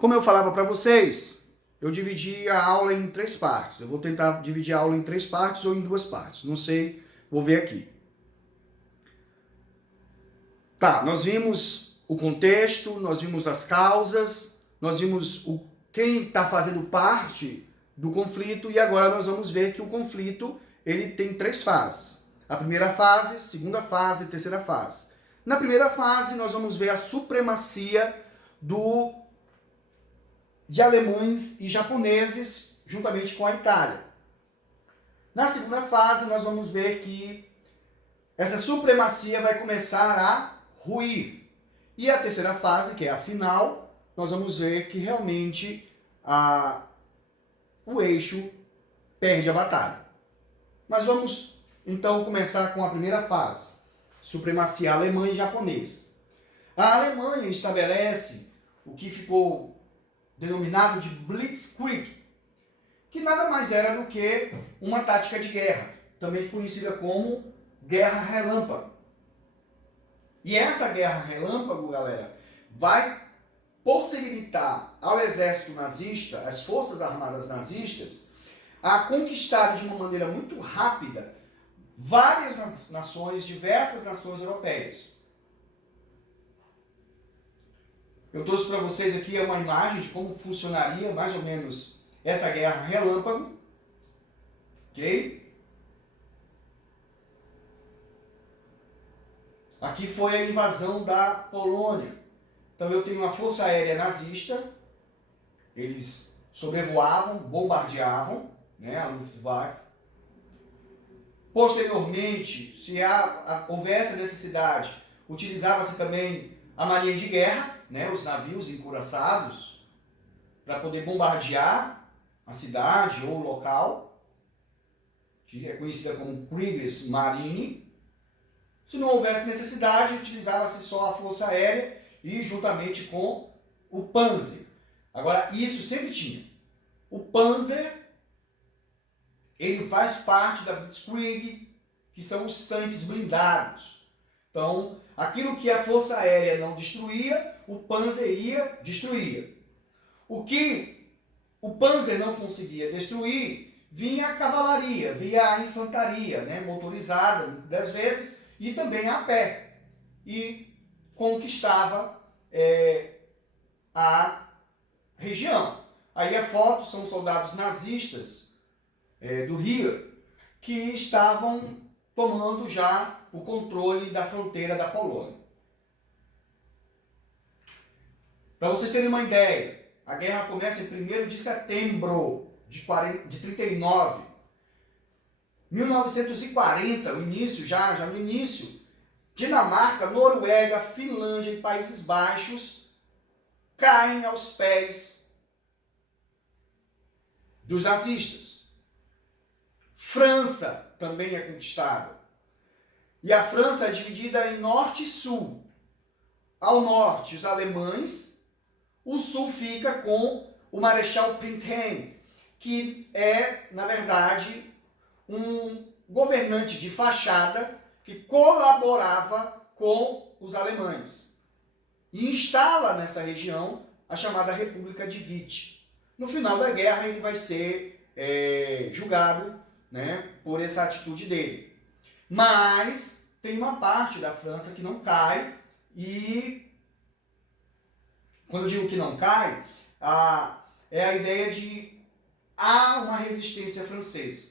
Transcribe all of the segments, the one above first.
Como eu falava para vocês, eu dividi a aula em 3 partes. Eu vou tentar dividir a aula em 3 partes ou em 2 partes. Não sei, vou ver aqui. Tá, nós vimos o contexto, nós vimos as causas, nós vimos quem está fazendo parte do conflito e agora nós vamos ver que o conflito ele tem 3 fases. A primeira fase, segunda fase e terceira fase. Na primeira fase nós vamos ver a supremacia de alemães e japoneses juntamente com a Itália. Na segunda fase nós vamos ver que essa supremacia vai começar a ruir. E a terceira fase, que é a final, nós vamos ver que realmente o eixo perde a batalha. Mas vamos então começar com a primeira fase, supremacia alemã e japonesa. A Alemanha estabelece o que ficou denominado de Blitzkrieg, que nada mais era do que uma tática de guerra, também conhecida como guerra relâmpago. E essa guerra relâmpago, galera, vai possibilitar ao exército nazista, às forças armadas nazistas, a conquistar de uma maneira muito rápida várias nações, diversas nações europeias. Eu trouxe para vocês aqui uma imagem de como funcionaria mais ou menos essa guerra relâmpago, ok? Aqui foi a invasão da Polônia. Então eu tenho uma força aérea nazista, eles sobrevoavam, bombardeavam, né, a Luftwaffe. Posteriormente, se houvesse a necessidade, utilizava-se também a marinha de guerra, né, os navios encouraçados, para poder bombardear a cidade ou o local, que é conhecida como Kriegsmarine. Se não houvesse necessidade, utilizava-se só a força aérea e juntamente com o Panzer. Agora, isso sempre tinha. O Panzer, ele faz parte da Blitzkrieg, que são os tanques blindados. Então, aquilo que a força aérea não destruía, o Panzer ia destruir. O que o Panzer não conseguia destruir, vinha a cavalaria, vinha a infantaria, né, motorizada, muitas vezes, e também a pé. E conquistava a região. Aí a foto são soldados nazistas do Rio que estavam tomando já o controle da fronteira da Polônia. Para vocês terem uma ideia, a guerra começa em 1º de setembro de 39. 1940, o início, já no início, Dinamarca, Noruega, Finlândia e Países Baixos caem aos pés dos nazistas. França também é conquistada. E a França é dividida em norte e sul. Ao norte, os alemães, o sul fica com o Marechal Pétain, que é, na verdade, um governante de fachada que colaborava com os alemães. E instala nessa região a chamada República de Vichy. No final da guerra ele vai ser julgado, né, por essa atitude dele. Mas tem uma parte da França que não cai e, quando eu digo que não cai, é a ideia de há uma resistência francesa.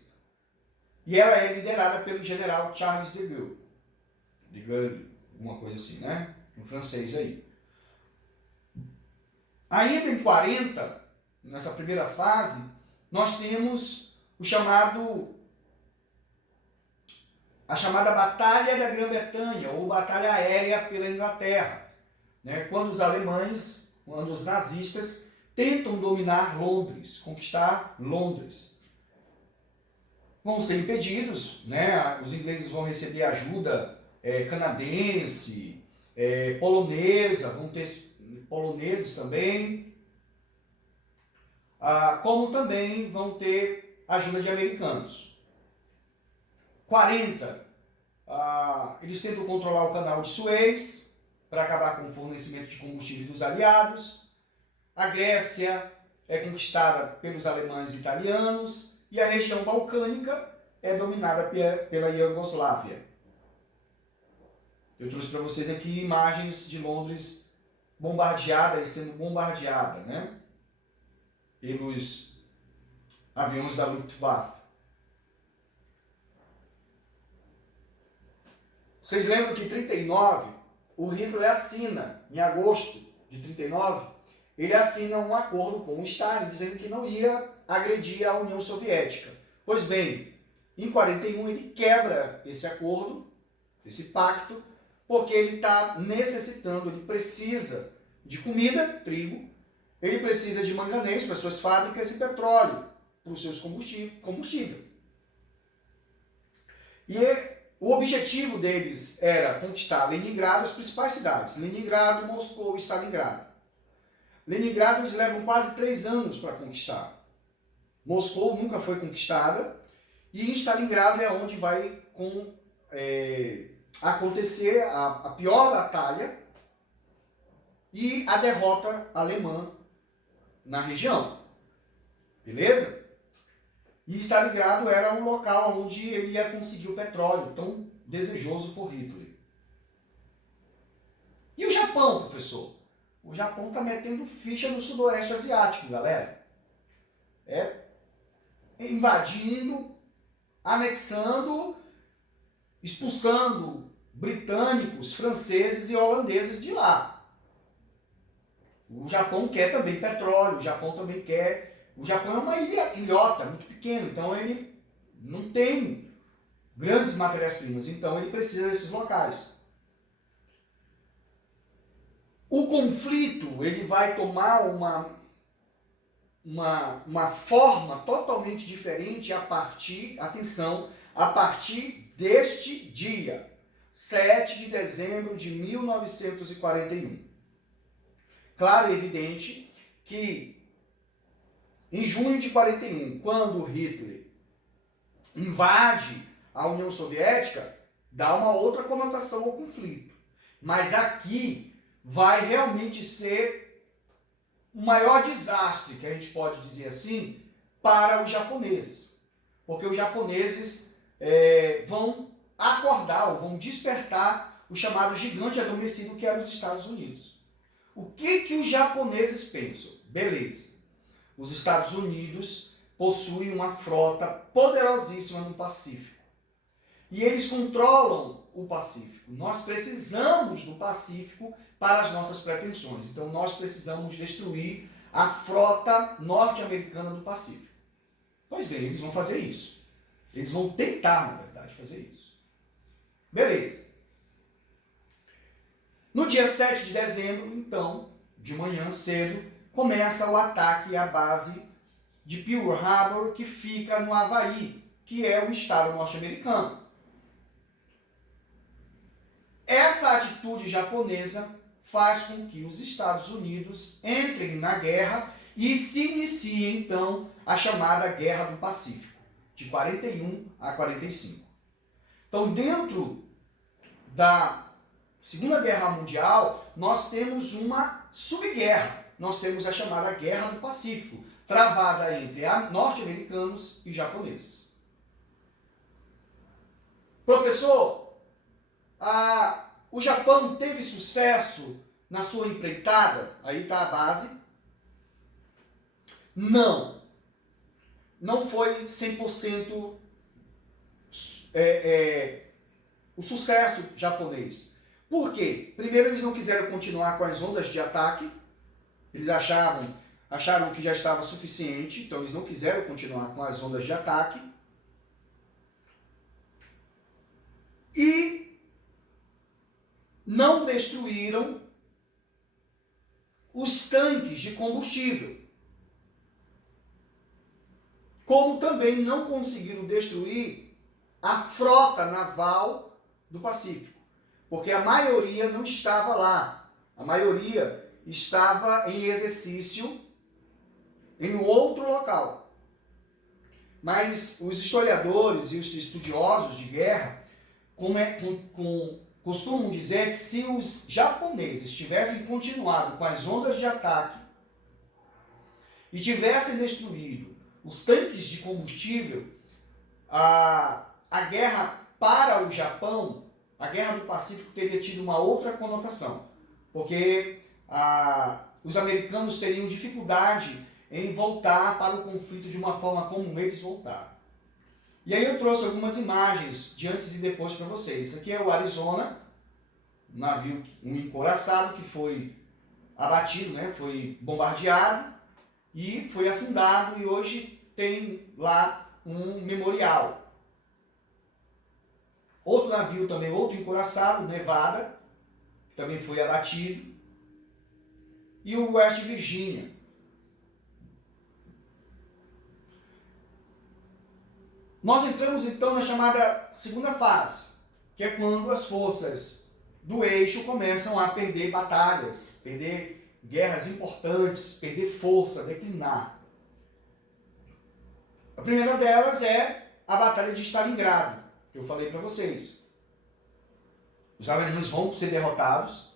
E ela é liderada pelo general Charles de Gaulle. De Gaulle, alguma coisa assim, né? Um francês aí. Ainda em 40, nessa primeira fase, nós temos a chamada Batalha da Grã-Bretanha, ou Batalha Aérea pela Inglaterra, né? Quando os nazistas tentam dominar Londres, conquistar Londres. Vão ser impedidos, né? Os ingleses vão receber ajuda canadense, polonesa, vão ter poloneses também, como também vão ter ajuda de americanos. 40, eles tentam controlar o canal de Suez para acabar com o fornecimento de combustível dos aliados. a Grécia é conquistada pelos alemães e italianos e a região balcânica é dominada pela Iugoslávia. Eu trouxe para vocês aqui imagens de Londres bombardeada e sendo bombardeada, né, pelos aviões da Luftwaffe. Vocês lembram que em 1939, o Hitler assina, em agosto de 1939, ele assina um acordo com o Stalin, dizendo que não ia agredir a União Soviética. Pois bem, em 41 ele quebra esse acordo, esse pacto, porque ele está necessitando, ele precisa de comida, trigo, ele precisa de manganês para suas fábricas e petróleo para os seus combustível. E o objetivo deles era conquistar Leningrado, as principais cidades, Leningrado, Moscou e Stalingrado. Leningrado eles levam quase 3 anos para conquistar. Moscou nunca foi conquistada e em Stalingrado é onde vai acontecer a pior batalha e a derrota alemã na região. Beleza? E Stalingrado era um local onde ele ia conseguir o petróleo, tão desejoso por Hitler. E o Japão, professor? O Japão está metendo ficha no sudoeste asiático, galera. Invadindo, anexando, expulsando britânicos, franceses e holandeses de lá. O Japão quer também petróleo, o Japão também quer... O Japão é uma ilhota, muito pequeno, então ele não tem grandes matérias-primas, então ele precisa desses locais. O conflito ele vai tomar uma forma totalmente diferente a partir deste dia, 7 de dezembro de 1941. Claro e evidente que em junho de 41, quando Hitler invade a União Soviética, dá uma outra conotação ao conflito. Mas aqui vai realmente ser o maior desastre, que a gente pode dizer assim, para os japoneses. Porque os japoneses vão acordar, ou vão despertar o chamado gigante adormecido que era os Estados Unidos. O que os japoneses pensam? Beleza. Os Estados Unidos possuem uma frota poderosíssima no Pacífico. E eles controlam o Pacífico. Nós precisamos do Pacífico para as nossas pretensões. Então nós precisamos destruir a frota norte-americana do Pacífico. Pois bem, eles vão fazer isso. Eles vão tentar, na verdade, fazer isso. Beleza. No dia 7 de dezembro, então, de manhã cedo, começa o ataque à base de Pearl Harbor, que fica no Havaí, que é um estado norte-americano. Essa atitude japonesa faz com que os Estados Unidos entrem na guerra e se inicie, então, a chamada Guerra do Pacífico, de 41 a 45. Então, dentro da Segunda Guerra Mundial, nós temos uma subguerra. Nós temos a chamada Guerra do Pacífico, travada entre norte-americanos e japoneses. Professor, o Japão teve sucesso na sua empreitada? Aí está a base. Não. Não foi 100% o sucesso japonês. Por quê? Primeiro, eles não quiseram continuar com as ondas de ataque. Eles acharam que já estava suficiente, então eles não quiseram continuar com as ondas de ataque. E não destruíram os tanques de combustível. Como também não conseguiram destruir a frota naval do Pacífico. Porque a maioria não estava lá. A maioria estava em exercício em outro local. Mas os historiadores e os estudiosos de guerra costumam dizer que se os japoneses tivessem continuado com as ondas de ataque e tivessem destruído os tanques de combustível, a guerra para o Japão, a Guerra do Pacífico teria tido uma outra conotação, porque os americanos teriam dificuldade em voltar para o conflito de uma forma como eles voltaram. E aí eu trouxe algumas imagens de antes e depois para vocês. Isso aqui é o Arizona, um navio, um encouraçado que foi abatido, né? Foi bombardeado e foi afundado, e hoje tem lá um memorial. Outro navio também, outro encouraçado, Nevada, que também foi abatido, e o West Virginia. Nós entramos então na chamada segunda fase, que é quando as forças do eixo começam a perder batalhas, perder guerras importantes, perder força, declinar. A primeira delas é a Batalha de Stalingrado, que eu falei para vocês. Os alemães vão ser derrotados,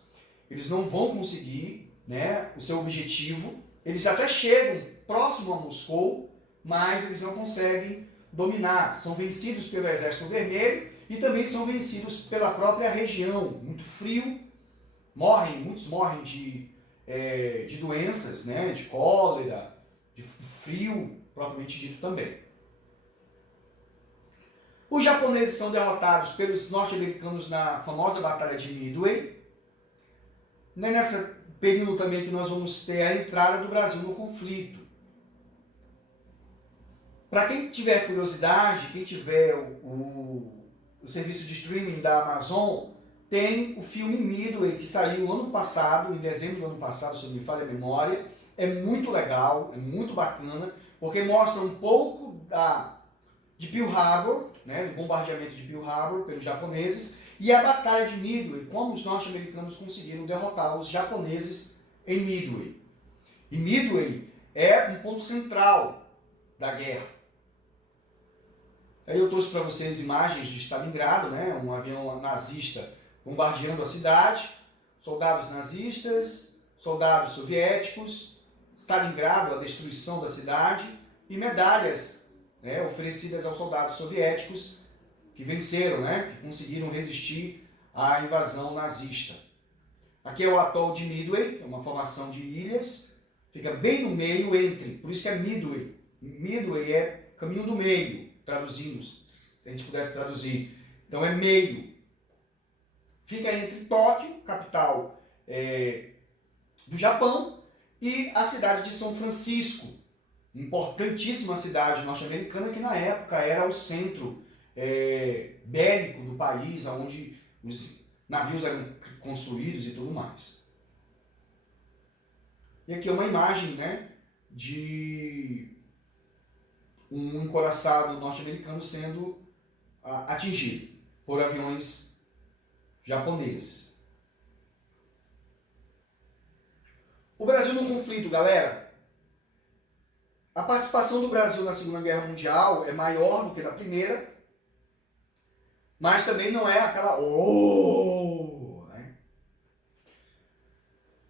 eles não vão conseguir, né, o seu objetivo, eles até chegam próximo a Moscou, mas eles não conseguem dominar, são vencidos pelo Exército Vermelho e também são vencidos pela própria região, muito frio, muitos morrem de doenças, né, de cólera, de frio, propriamente dito também. Os japoneses são derrotados pelos norte-americanos na famosa Batalha de Midway. Nesse período também que nós vamos ter a entrada do Brasil no conflito. Para quem tiver curiosidade, quem tiver o serviço de streaming da Amazon, tem o filme Midway, que saiu ano passado, em dezembro do ano passado, se não me falha a memória. É muito legal, é muito bacana, porque mostra um pouco de Pearl Harbor, né, do bombardeamento de Pearl Harbor pelos japoneses, e a Batalha de Midway, como os norte-americanos conseguiram derrotar os japoneses em Midway. E Midway é um ponto central da guerra. Aí eu trouxe para vocês imagens de Stalingrado, né, um avião nazista bombardeando a cidade, soldados nazistas, soldados soviéticos, Stalingrado, a destruição da cidade, e medalhas, né, oferecidas aos soldados soviéticos que venceram, né, que conseguiram resistir à invasão nazista. Aqui é o atol de Midway, que é uma formação de ilhas, fica bem no meio entre, por isso que é Midway. Midway é caminho do meio, traduzindo, se a gente pudesse traduzir. Então é meio. Fica entre Tóquio, capital do Japão, e a cidade de São Francisco, importantíssima cidade norte-americana que na época era o centro bélico do país, onde os navios eram construídos e tudo mais. E aqui é uma imagem, né, de um encouraçado norte-americano sendo atingido por aviões japoneses. O Brasil no conflito, galera. A participação do Brasil na Segunda Guerra Mundial é maior do que na Primeira, mas também não é aquela né?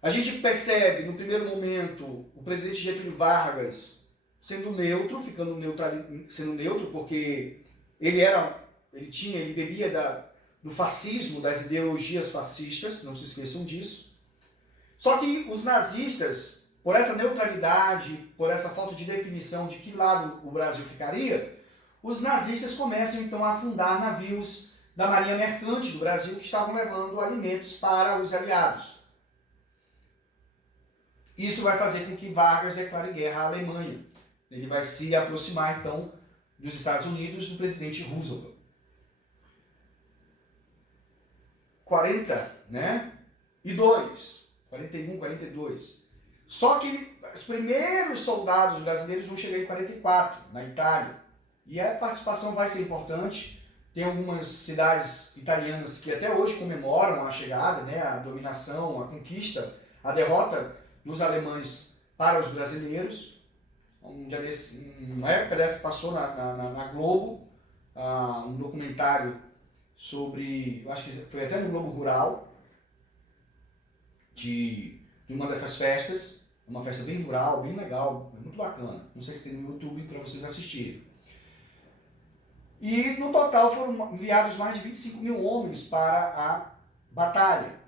A gente percebe no primeiro momento o presidente Getúlio Vargas sendo neutro, sendo neutro, porque ele bebia do fascismo, das ideologias fascistas, não se esqueçam disso. Só que os nazistas, por essa neutralidade, por essa falta de definição de que lado o Brasil ficaria, os nazistas começam então a afundar navios da Marinha Mercante do Brasil que estavam levando alimentos para os aliados. Isso vai fazer com que Vargas declare guerra à Alemanha. Ele vai se aproximar então dos Estados Unidos do presidente Roosevelt. 41, 42. Só que os primeiros soldados brasileiros vão chegar em 44, na Itália. E a participação vai ser importante. Tem algumas cidades italianas que até hoje comemoram a chegada, né, a dominação, a conquista, a derrota dos alemães para os brasileiros. Uma época dessa passou na Globo um documentário sobre, eu acho que foi até no Globo Rural, de uma dessas festas. Uma festa bem rural, bem legal, é muito bacana. Não sei se tem no YouTube para vocês assistirem. E no total foram enviados mais de 25 mil homens para a batalha,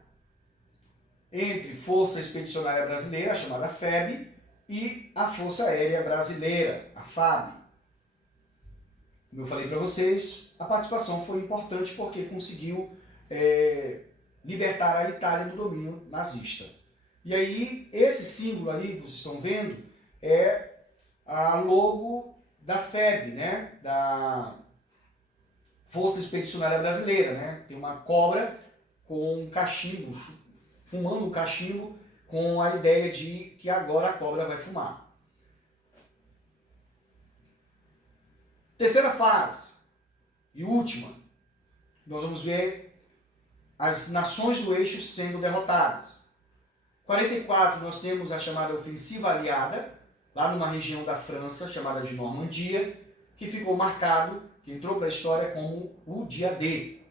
entre Força Expedicionária Brasileira, chamada FEB, e a Força Aérea Brasileira, a FAB. Como eu falei para vocês, a participação foi importante porque conseguiu libertar a Itália do domínio nazista. E aí, esse símbolo ali que vocês estão vendo é a logo da FEB, né? Da Força Expedicionária Brasileira, né? Tem uma cobra com um cachimbo, fumando um cachimbo, com a ideia de que agora a cobra vai fumar. Terceira fase e última, nós vamos ver as nações do eixo sendo derrotadas. 44, nós temos a chamada ofensiva aliada, lá numa região da França, chamada de Normandia, que ficou marcado, que entrou para a história como o dia D.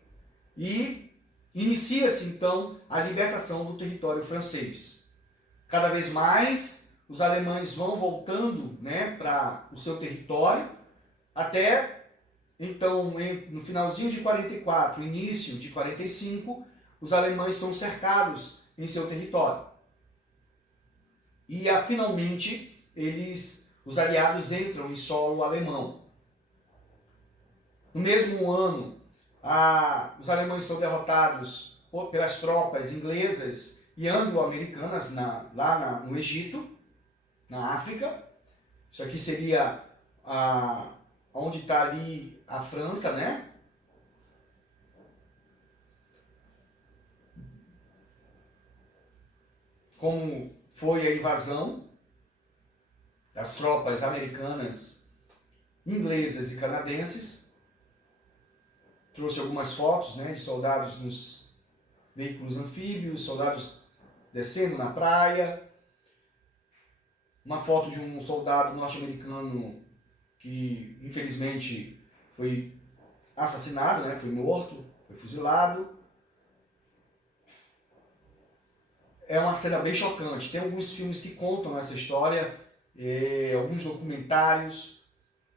E inicia-se, então, a libertação do território francês. Cada vez mais, os alemães vão voltando, né, para o seu território, até, então, no finalzinho de 44, início de 45, os alemães são cercados em seu território. E, finalmente, os aliados entram em solo alemão. No mesmo ano, os alemães são derrotados pelas tropas inglesas e anglo-americanas lá no Egito, na África. Isso aqui seria onde está ali a França, né? Como foi a invasão das tropas americanas, inglesas e canadenses. Trouxe algumas fotos, né, de soldados nos veículos anfíbios, soldados descendo na praia. Uma foto de um soldado norte-americano que, infelizmente, foi assassinado, né, foi morto, foi fuzilado. É uma cena bem chocante. Tem alguns filmes que contam essa história, alguns documentários.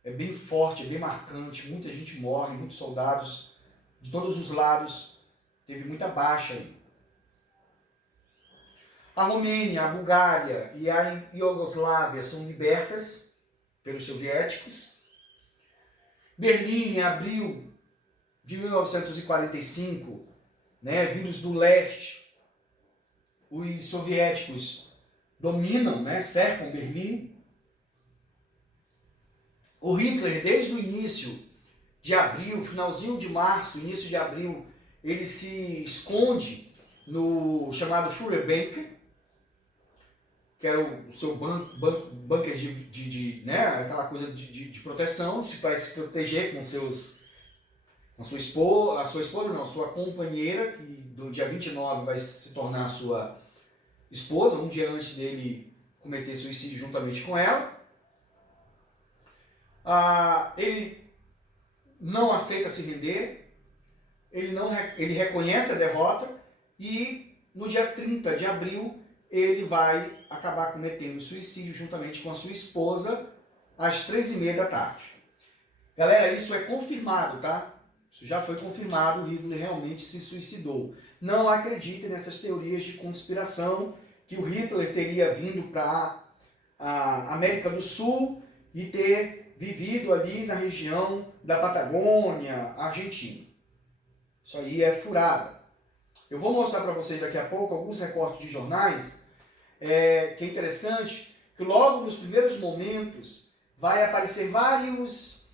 É bem forte, é bem marcante. Muita gente morre, muitos soldados de todos os lados. Teve muita baixa aí. A Romênia, a Bulgária e a Iugoslávia são libertas pelos soviéticos. Berlim, em abril de 1945, né, vindos do leste, os soviéticos dominam, né, cercam Berlim. O Hitler, desde o início de abril, finalzinho de março, início de abril, ele se esconde no chamado Führerbunker, que era o seu bunker né, aquela coisa de proteção, se vai se proteger com sua companheira, que do dia 29 vai se tornar sua esposa, um dia antes dele cometer suicídio juntamente com ela. Ele não aceita se render, ele reconhece a derrota e no dia 30 de abril ele vai acabar cometendo suicídio juntamente com a sua esposa às 3h30 da tarde. Galera, isso é confirmado, tá? Isso já foi confirmado, o Hitler realmente se suicidou. Não acreditem nessas teorias de conspiração que o Hitler teria vindo para a América do Sul e ter vivido ali na região da Patagônia, Argentina. Isso aí é furada. Eu vou mostrar para vocês daqui a pouco alguns recortes de jornais, que é interessante, que logo nos primeiros momentos vai aparecer várias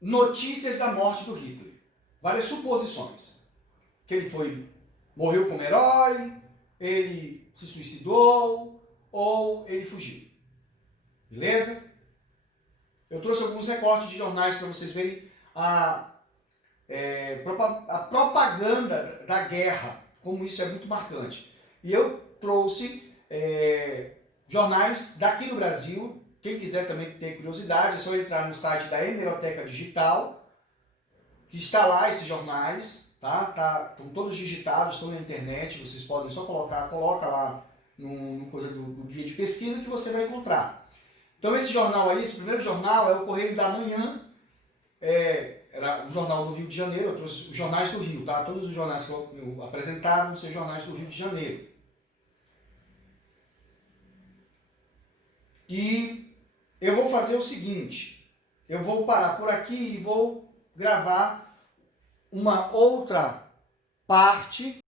notícias da morte do Hitler, várias suposições. Que ele morreu como herói, ele se suicidou ou ele fugiu. Beleza? Eu trouxe alguns recortes de jornais para vocês verem a propaganda da guerra, como isso é muito marcante. E eu trouxe jornais daqui do Brasil. Quem quiser também ter curiosidade, é só entrar no site da Hemeroteca Digital que está lá, esses jornais, tá? Estão todos digitados, estão na internet, vocês podem só coloca lá no coisa do guia de pesquisa que você vai encontrar. Então esse jornal aí, esse primeiro jornal é o Correio da Manhã, era um jornal do Rio de Janeiro, eu trouxe os jornais do Rio, tá? Todos os jornais que eu apresentava vão ser jornais do Rio de Janeiro. E eu vou fazer o seguinte, eu vou parar por aqui e vou gravar uma outra parte